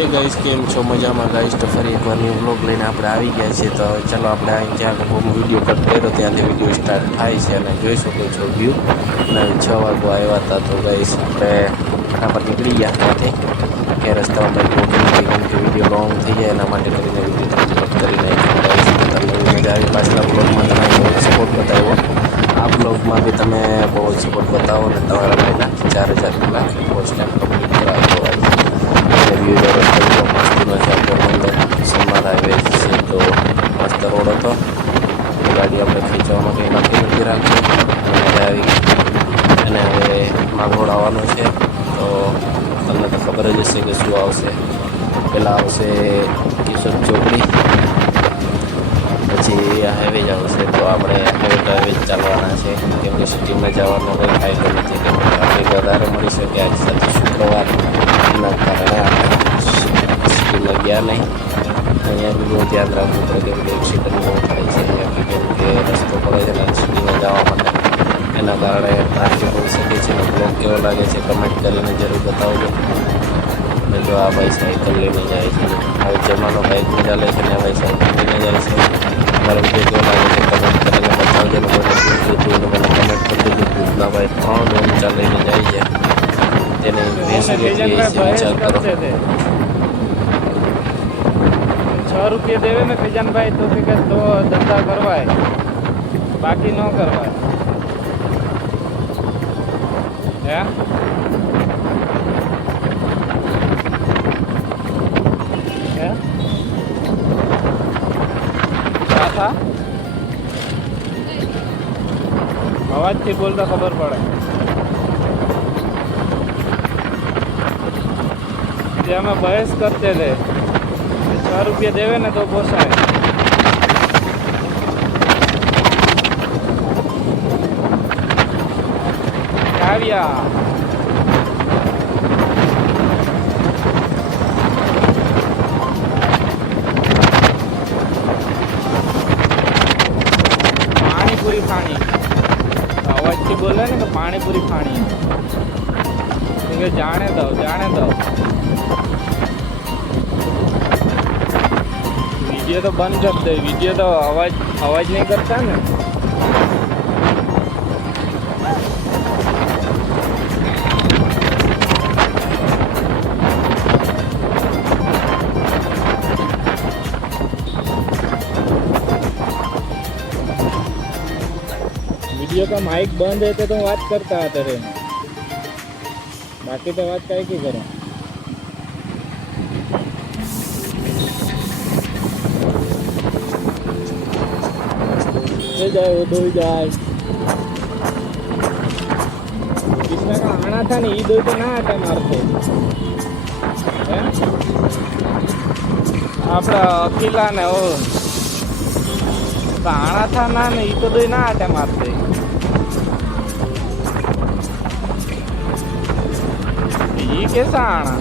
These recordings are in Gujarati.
હે ગાઈસ, કેમ છો? મજામાં ગાઈસ? તો ફરી એકવાર ન્યૂ બ્લોગ લઈને આપણે આવી ગયા છીએ. તો ચાલો આપણે અહીં જ્યાં હું વિડીયો કટ કર્યો ત્યાંથી વિડીયો સ્ટાર્ટ થાય છે અને જોઈ શકો છો વ્યૂ. અને 6 વાગવા આવ્યા હતા તો ગાઈસ આપણે ફટાફટ નીકળી ગયા ત્યાંથી કે રસ્તામાં બાઈક રોકી નથી, કેમ કે વિડીયો લોંગ થઈ જાય એના માટે કરીને વિડીયો થોડું કટ કરી નાખ્યું ગાઈસ. તમને મજા આવી. પાછલા બ્લોગમાં તમે બહુ જ સપોર્ટ બતાવ્યો. આ બ્લોગમાં બી તમે બહુ જ સપોર્ટ બતાવો અને તમારા ભાઈના 4000 પેલા ફર્સ્ટ ટાઈમ કમ્પ્લીટ કરાવી દો ગાઈસ. અને વ્યૂ રસ્તો તો મસ્તીનો છે. પોરબંદર સમાર હાઈવે છે તો મસ્ત રોડ હતો. ગાડી આપણે ખેંચવામાં કંઈ નક્કી નથી રાખ્યું. મજા આવી ગઈ. અને હવે માંગરોળ આવવાનું છે તો તમને તો ખબર જ હશે કે શું આવશે. પહેલાં આવશે કિશોર ચોકડી, પછી હાઈવે જ આવશે. તો આપણે હાઈવે જ ચાલવાના છે, કેમ કે સિટીમાં જવાનો કોઈ ફાયદો નથી, કેમ કે ટ્રાફિક વધારે મળી શકે. આજ સાથે શુક્રવારના કારણે આપણે સિટીમાં ગયા નહીં. અહીંયા બી બહુ ધ્યાન રાખવું પડે, કેમ કે એક્સિડન્ટ બહુ થાય છે અહીંયા, કેમ કે રસ્તો પડે છે ને સિટીમાં જવા માટે. એના કારણે ટ્રાફિક હોઈ શકે છે. અને બ્લોગ કેવો લાગે છે કમેન્ટ કરીને જરૂર બતાવજો. અને જો આ ભાઈ સાયકલ લઈને જાય છે, હવે જમાનો બાઇકમાં ચાલે છે ને ભાઈ સાયકલ લઈને જાય છે. મારો વિડીયો કેવો લાગે છે કમેન્ટ કરીને બતાવજો. અને મને જોતું મને કમેન્ટ કરી દેજો. ભૂતના ભાઈ 3 ઊંચા લઈને જાય છે, તેને ભેંસું કેટલી છે વિચાર કરો. 6 રૂપિયા દેવે ને ફેજાનભાઈ તો કે તો ધંધા કરવાય, બાકી ન કરવાય. હે था અવાજથી બોલતા ખબર પડે. જે અમે બહેસ કરતે थे 6 રૂપિયા દેવે ને તો પોસાય. આવ્યા પાણીપુરી ખાણી. અવાજથી બોલે ને કે પાણીપુરી ખાણી, કે જાણે દો વિડીયો તો બંધ કરી દે. વિડીયો તો અવાજ નહીં કરતા ને. वीडियो का माइक बंद है तो बात करता आता रे, बाकी तो बात काय की करो. जाए वो दो जाए जिसमें का आना था नहीं, दो तो ना आता मारते आपड़ा अकेला ने वो आना था ना नहीं तो दो ना आटे मारते. ये कैसा आना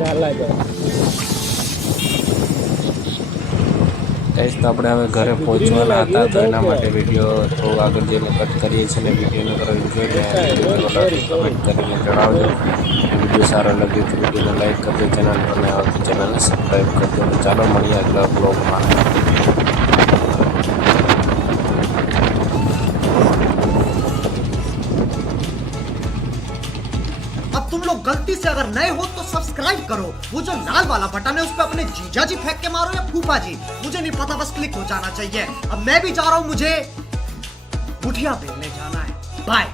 ઝાલા જો ગાઈસ તો આપણે હવે ઘરે પહોંચવાના હતા તો એના માટે વિડીયો થોડું આગળ જઈને કટ કરીએ છીએ અને વિડીયોને કરો એન્જોય કમેન્ટ કરીને જણાવજો. વિડીયો સારો લાગ્યો તો વિડીયોને લાઈક કરજો, ચેનલ પર નવા આવતી ચેનલને સબસ્ક્રાઈબ કરજો. ચાલો મળીએ આગલા બ્લોગમાં. अब तुम लोग गलती से अगर नए हो तो सब्सक्राइब करो, वो जो लाल वाला बटन है उस पर अपने जीजा जी फेंक के मारो या फूफा जी, मुझे नहीं पता, बस क्लिक हो जाना चाहिए. अब मैं भी जा रहा हूं, मुझे मुठिया बेलने जाना है. बाय.